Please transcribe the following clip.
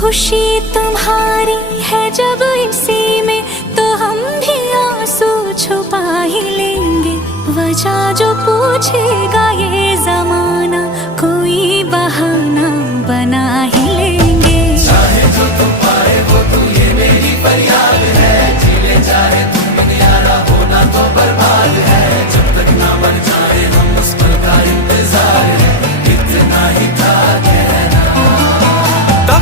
खुशी तुम्हारी है जब इसी में, तो हम भी आंसू छुपा ही लेंगे। वजह जो पूछेगा ये